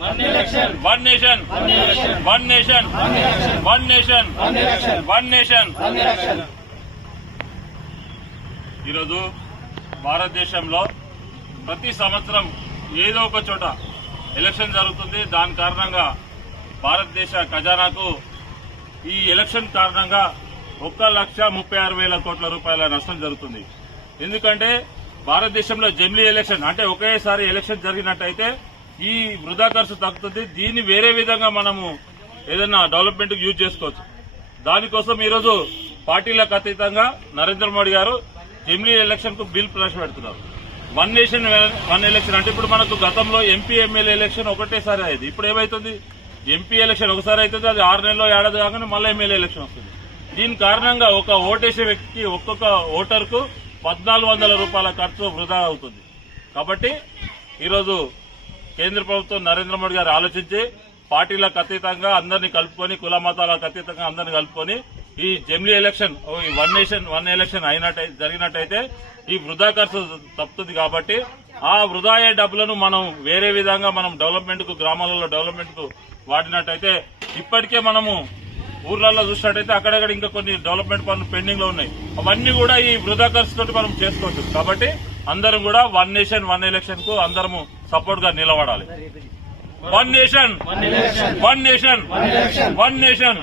One nation one nation one nation one nation ఈరోజు భారతదేశంలో ప్రతి సంవత్సరం ఏదో ఒక చోట ఎలక్షన్ జరుగుతుంది. దాని కారణంగా భారతదేశ ఖజానాకు ఈ ఎలక్షన్ కారణంగా ఒక్క లక్ష ముప్పై ఆరు వేల కోట్ల రూపాయల నష్టం జరుగుతుంది. ఎందుకంటే భారతదేశంలో జమిలీ ఎలక్షన్ అంటే ఒకేసారి ఎలక్షన్ జరిగినట్టయితే ఈ వృధా ఖర్చు తగ్గుతుంది. దీన్ని వేరే విధంగా మనము ఏదైనా డెవలప్మెంట్కి యూజ్ చేసుకోవచ్చు. దానికోసం ఈరోజు పార్టీలకు అతీతంగా నరేంద్ర మోడీ గారు జమిలీ ఎలక్షన్కు బిల్ ప్రవేశపెడుతున్నారు. వన్ నేషన్ వన్ ఎలక్షన్ అంటే ఇప్పుడు మనకు గతంలో ఎంపీ ఎమ్మెల్యే ఎలక్షన్ ఒకటేసారి అయ్యేది. ఇప్పుడు ఏమవుతుంది ఎంపీ ఎలక్షన్ ఒకసారి అవుతుంది. అది ఆరు నెలలో ఏడాది కాగానే మళ్ళీ ఎమ్మెల్యే ఎలక్షన్ వస్తుంది. దీని కారణంగా ఒక ఓటేసే వ్యక్తికి ఒక్కొక్క ఓటర్కు పద్నాలుగు వందల రూపాయల ఖర్చు వృధా అవుతుంది. కాబట్టి ఈరోజు కేంద్ర ప్రభుత్వం నరేంద్ర మోడీ గారు ఆలోచించి పార్టీలకు అతీతంగా అందరినీ కలుపుకొని కుల మతాలకు అతీతంగా అందరినీ కలుపుకొని ఈ జమ్లీ ఎలక్షన్ ఓ వన్ నేషన్ వన్ ఎలక్షన్ అయినట్టయి జరిగినట్టయితే ఈ వృధా ఖర్చు తప్పుతుంది కాబట్టి ఆ వృధా అయ్యే డబ్బులను మనం వేరే విధంగా మనం డెవలప్మెంట్కు గ్రామాలలో డెవలప్మెంట్కు వాడినట్టయితే ఇప్పటికే మనము ఊర్లలో చూసినట్టయితే అక్కడక్కడ ఇంకా కొన్ని డెవలప్మెంట్ పనులు పెండింగ్లో ఉన్నాయి. అవన్నీ కూడా ఈ వృధా ఖర్చుతో మనం చేసుకోవచ్చు. కాబట్టి అందరం కూడా వన్ నేషన్ వన్ ఎలక్షన్కు అందరము సపోర్ట్గా నిలబడాలి one nation one nation one nation